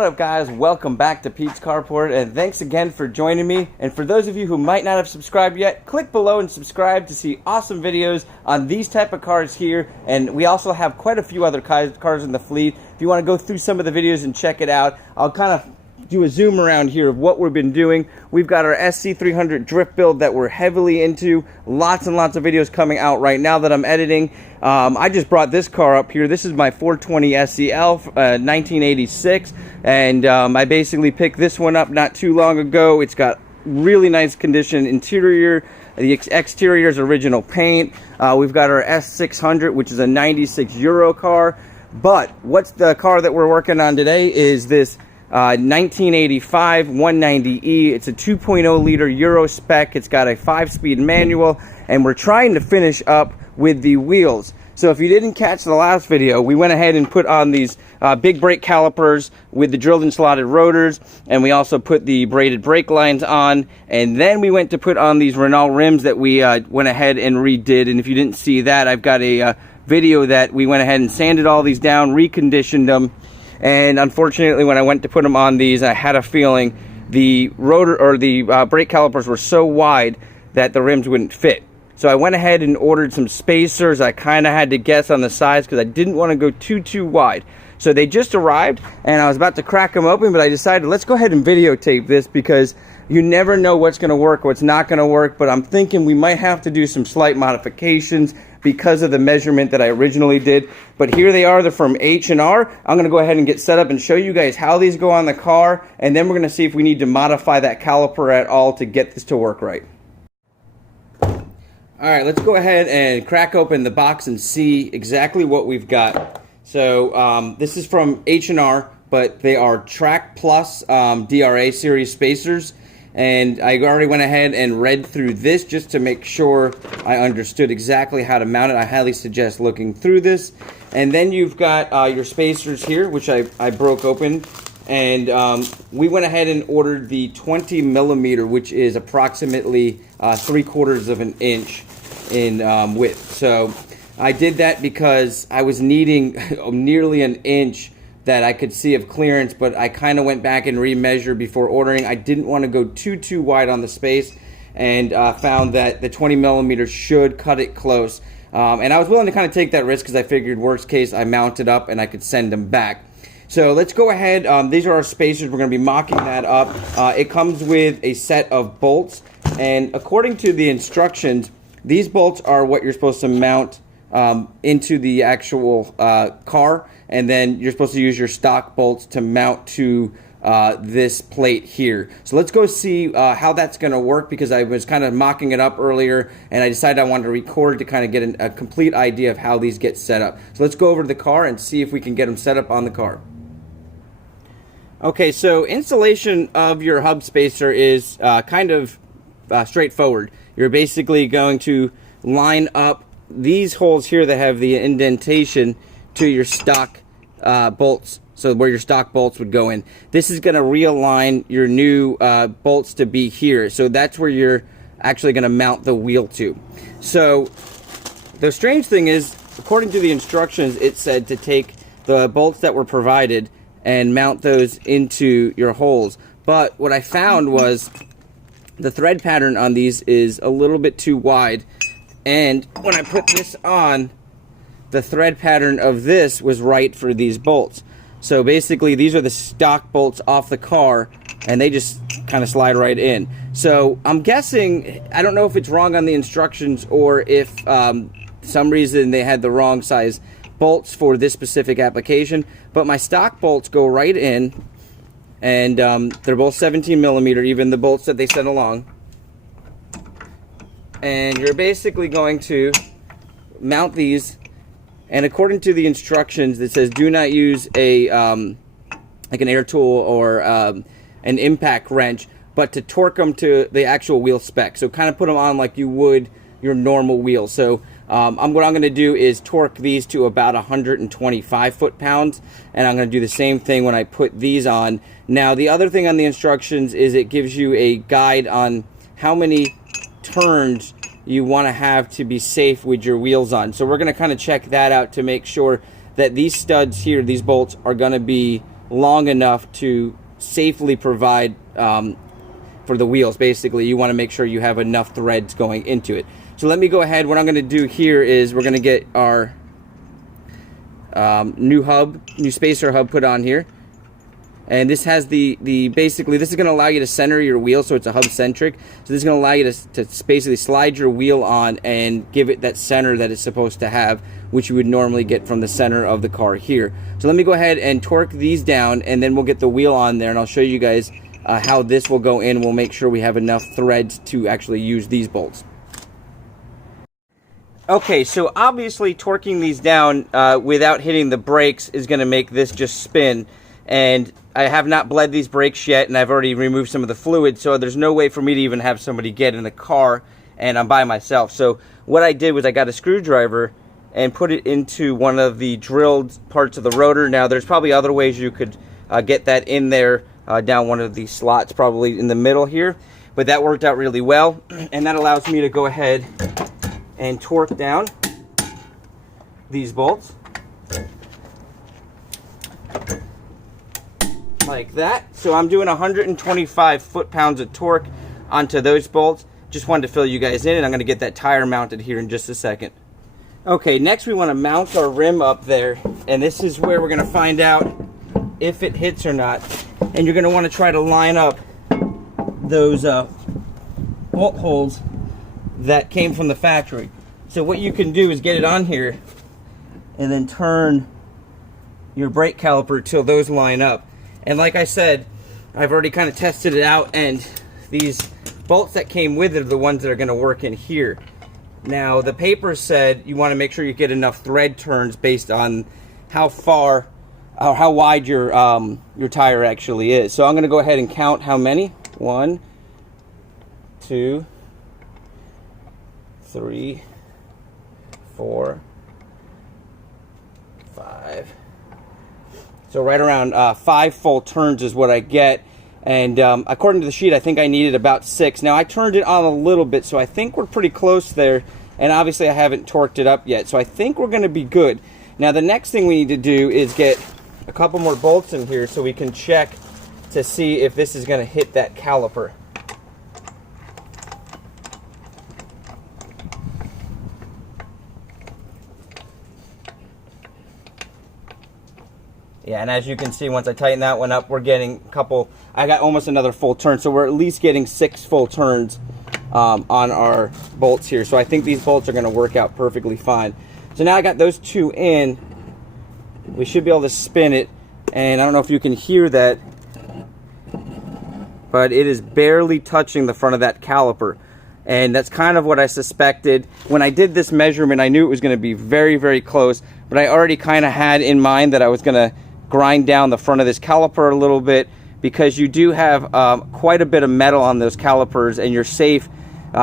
What up, guys? Welcome back to Pete's Carport, and thanks again for joining me. And for those of you who might not have subscribed yet, click below and subscribe to see awesome videos on these type of cars here. And we also have quite a few other cars in the fleet. If you want to go through some of the videos and check it out, I'll kind of do a zoom around here of what we've been doing. We've got our SC300 drift build that we're heavily into. Lots and lots of videos coming out right now that I'm editing. I just brought this car up here. This is my 420 SCL 1986, and I basically picked this one up not too long ago. It's got really nice condition interior. The exterior is original paint. We've got our S600, which is a 96 Euro car. But what's the car that we're working on today is this 1985 190E. It's a 2.0 liter Euro spec. It's got a 5-speed manual, and we're trying to finish up with the wheels. So if you didn't catch the last video, we went ahead and put on these big brake calipers with the drilled and slotted rotors, and we also put the braided brake lines on, and then we went to put on these Ronal rims that we went ahead and redid. And if you didn't see that, I've got a video that we went ahead and sanded all these down, reconditioned them. And unfortunately, when I went to put them on these, I had a feeling the rotor or the brake calipers were so wide that the rims wouldn't fit. So I went ahead and ordered some spacers. I kind of had to guess on the size because I didn't want to go too wide. So they just arrived, and I was about to crack them open, but I decided let's go ahead and videotape this because you never know what's going to work, what's not going to work. But I'm thinking we might have to do some slight modifications because of the measurement that I originally did. But here they are. They're from H&R. I'm going to go ahead and get set up and show you guys how these go on the car, and then we're going to see if we need to modify that caliper at all to get this to work right. Alright, let's go ahead and crack open the box and see exactly what we've got. So this is from H&R, but they are Track Plus DRA series spacers. And I already went ahead and read through this just to make sure I understood exactly how to mount it. I highly suggest looking through this. And then you've got your spacers here, which I broke open. And we went ahead and ordered the 20 millimeter, which is approximately 3/4 of an inch in width. So I did that because I was needing nearly an inch that I could see of clearance, but I kind of went back and remeasured before ordering. I didn't want to go too wide on the space, and found that the 20 millimeter should cut it close. And I was willing to kind of take that risk because I figured worst case I mount it up and I could send them back. So let's go ahead. These are our spacers. We're going to be mocking that up. It comes with a set of bolts, and according to the instructions, these bolts are what you're supposed to mount into the actual car, and then you're supposed to use your stock bolts to mount to this plate here. So let's go see how that's going to work, because I was kind of mocking it up earlier, and I decided I wanted to record to kind of get a complete idea of how these get set up. So let's go over to the car and see if we can get them set up on the car. Okay, so installation of your hub spacer is kind of straightforward. You're basically going to line up these holes here that have the indentation to your stock bolts, so where your stock bolts would go in. This is going to realign your new bolts to be here, so that's where you're actually going to mount the wheel to. So the strange thing is, according to the instructions, it said to take the bolts that were provided and mount those into your holes. But what I found was the thread pattern on these is a little bit too wide, and when I put this on, the thread pattern of this was right for these bolts. So basically these are the stock bolts off the car, and they just kind of slide right in. So I'm guessing, I don't know if it's wrong on the instructions or if some reason they had the wrong size bolts for this specific application, but my stock bolts go right in, and they're both 17 millimeter, even the bolts that they sent along. And you're basically going to mount these, and according to the instructions, it says do not use a like an air tool or an impact wrench, but to torque them to the actual wheel spec. So kind of put them on like you would your normal wheel. So what I'm going to do is torque these to about 125 foot-pounds, and I'm going to do the same thing when I put these on. Now, the other thing on the instructions is it gives you a guide on how many turns you want to have to be safe with your wheels on. So we're going to kind of check that out to make sure that these studs here, these bolts, are going to be long enough to safely provide for the wheels. Basically, you want to make sure you have enough threads going into it. So let me go ahead. What I'm going to do here is we're going to get our new spacer hub put on here. And this has basically, this is going to allow you to center your wheel, so it's a hub centric. So this is going to allow you to basically slide your wheel on and give it that center that it's supposed to have, which you would normally get from the center of the car here. So let me go ahead and torque these down, and then we'll get the wheel on there, and I'll show you guys how this will go in. We'll make sure we have enough threads to actually use these bolts. Okay, so obviously torquing these down without hitting the brakes is going to make this just spin. And I have not bled these brakes yet, and I've already removed some of the fluid, so there's no way for me to even have somebody get in the car, and I'm by myself. So what I did was I got a screwdriver and put it into one of the drilled parts of the rotor. Now, there's probably other ways you could get that in there, down one of these slots, probably in the middle here. But that worked out really well, and that allows me to go ahead and torque down these bolts. Like that. So I'm doing 125 foot-pounds of torque onto those bolts. Just wanted to fill you guys in, and I'm going to get that tire mounted here in just a second. Okay, next we want to mount our rim up there, and this is where we're going to find out if it hits or not. And you're going to want to try to line up those bolt holes that came from the factory. So what you can do is get it on here and then turn your brake caliper till those line up. And like I said, I've already kind of tested it out, and these bolts that came with it are the ones that are going to work in here. Now, the paper said you want to make sure you get enough thread turns based on how far or how wide your tire actually is. So I'm going to go ahead and count how many. 1, 2, 3, 4, 5. So right around 5 full turns is what I get. And according to the sheet, I think I needed about 6. Now, I turned it on a little bit, so I think we're pretty close there. And obviously, I haven't torqued it up yet. So I think we're going to be good. Now, the next thing we need to do is get a couple more bolts in here so we can check to see if this is going to hit that caliper. Yeah, and as you can see, once I tighten that one up, we're getting a couple, I got almost another full turn. So we're at least getting 6 full turns on our bolts here. So I think these bolts are going to work out perfectly fine. So now I got those 2 in. We should be able to spin it. And I don't know if you can hear that, but it is barely touching the front of that caliper. And that's kind of what I suspected. When I did this measurement, I knew it was going to be very, very close. But I already kind of had in mind that I was going to grind down the front of this caliper a little bit, because you do have quite a bit of metal on those calipers, and you're safe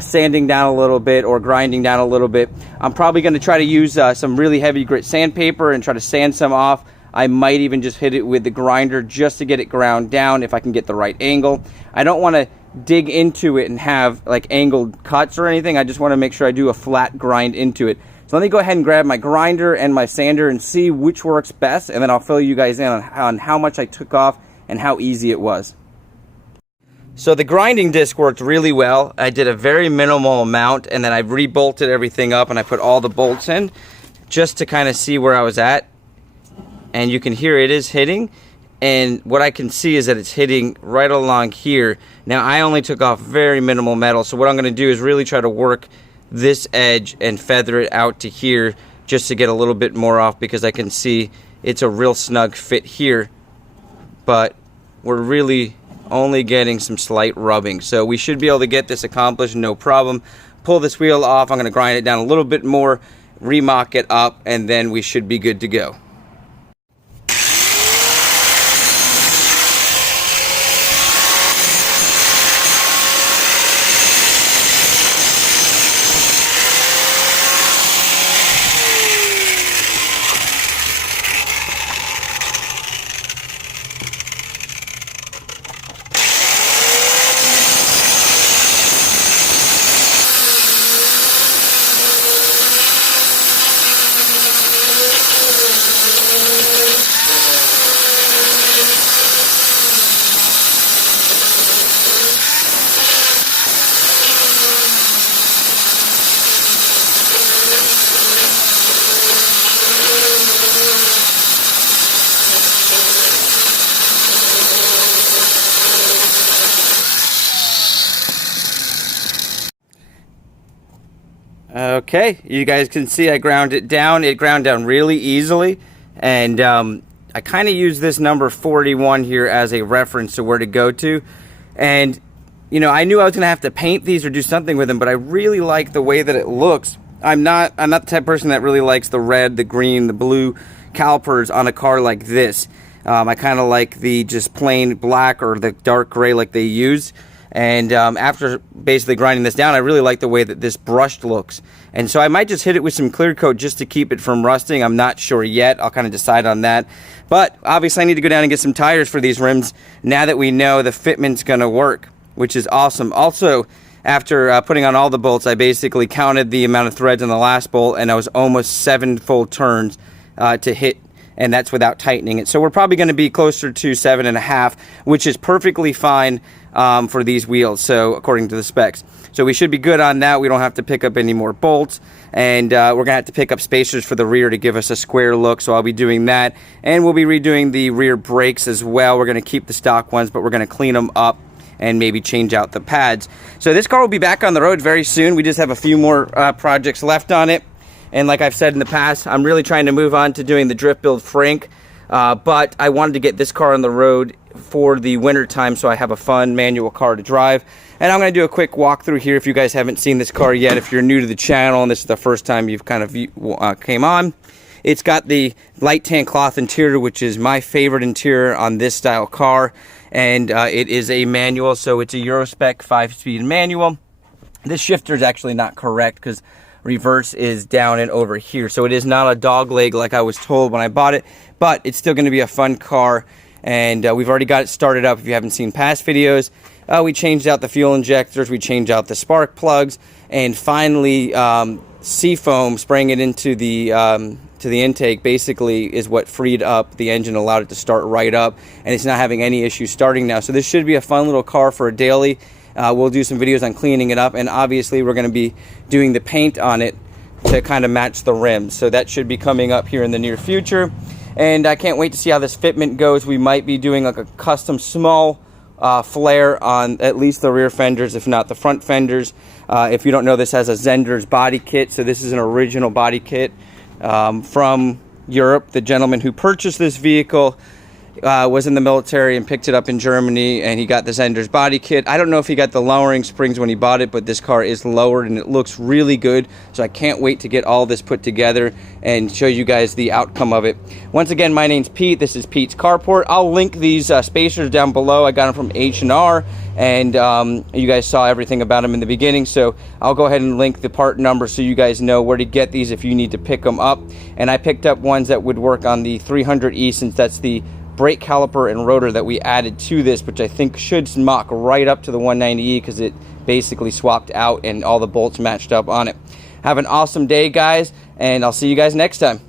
sanding down a little bit or grinding down a little bit. I'm probably going to try to use some really heavy grit sandpaper and try to sand some off. I might even just hit it with the grinder just to get it ground down if I can get the right angle. I don't want to dig into it and have like angled cuts or anything. I just want to make sure I do a flat grind into it. So let me go ahead and grab my grinder and my sander and see which works best, and then I'll fill you guys in on how much I took off and how easy it was. So the grinding disc worked really well. I did a very minimal amount, and then I rebolted everything up and I put all the bolts in just to kind of see where I was at. And you can hear it is hitting, and what I can see is that it's hitting right along here. Now, I only took off very minimal metal, so what I'm going to do is really try to work this edge and feather it out to here just to get a little bit more off, because I can see it's a real snug fit here, but we're really only getting some slight rubbing. So we should be able to get this accomplished, no problem. Pull this wheel off. I'm going to grind it down a little bit more, remock it up, and then we should be good to go. Okay, you guys can see I ground it down. It ground down really easily, and I kind of use this number 41 here as a reference to where to go to. And you know, I knew I was gonna have to paint these or do something with them, but I really like the way that it looks. I'm not the type of person that really likes the red, the green, the blue calipers on a car like this. I kind of like the just plain black or the dark gray like they use. And after basically grinding this down, I really like the way that this brushed looks. And so I might just hit it with some clear coat just to keep it from rusting. I'm not sure yet. I'll kind of decide on that. But obviously I need to go down and get some tires for these rims now that we know the fitment's going to work, which is awesome. Also, after putting on all the bolts, I basically counted the amount of threads on the last bolt, and I was almost 7 full turns to hit, and that's without tightening it. So we're probably going to be closer to 7.5, which is perfectly fine for these wheels, so according to the specs. So we should be good on that. We don't have to pick up any more bolts, and we're going to have to pick up spacers for the rear to give us a square look, so I'll be doing that. And we'll be redoing the rear brakes as well. We're going to keep the stock ones, but we're going to clean them up and maybe change out the pads. So this car will be back on the road very soon. We just have a few more projects left on it. And like I've said in the past, I'm really trying to move on to doing the drift build Frank. But I wanted to get this car on the road for the winter time so I have a fun manual car to drive. And I'm going to do a quick walkthrough here if you guys haven't seen this car yet. If you're new to the channel and this is the first time you've kind of came on. It's got the light tan cloth interior, which is my favorite interior on this style car. And it is a manual, so it's a Euro spec 5-speed manual. This shifter is actually not correct because reverse is down and over here, so it is not a dog leg like I was told when I bought it, but it's still going to be a fun car. And we've already got it started up. If you haven't seen past videos, we changed out the fuel injectors, we changed out the spark plugs, and finally Seafoam spraying it into the intake basically is what freed up the engine, allowed it to start right up, and it's not having any issues starting now. So this should be a fun little car for a daily. We'll do some videos on cleaning it up, and obviously we're going to be doing the paint on it to kind of match the rims. So that should be coming up here in the near future, and I can't wait to see how this fitment goes. We might be doing like a custom small flare on at least the rear fenders, if not the front fenders. If you don't know, this has a Zender's body kit, so this is an original body kit from Europe. The gentleman who purchased this vehicle was in the military and picked it up in Germany, and he got the Zender's body kit. I don't know if he got the lowering springs when he bought it, but this car is lowered and it looks really good. So I can't wait to get all this put together and show you guys the outcome of it. Once again, my name's Pete. This is Pete's Carport. I'll link these spacers down below. I got them from H&R, and you guys saw everything about them in the beginning. So I'll go ahead and link the part number so you guys know where to get these if you need to pick them up. And I picked up ones that would work on the 300E, since that's the brake caliper and rotor that we added to this, which I think should mock right up to the 190E because it basically swapped out and all the bolts matched up on it. Have an awesome day, guys, and I'll see you guys next time.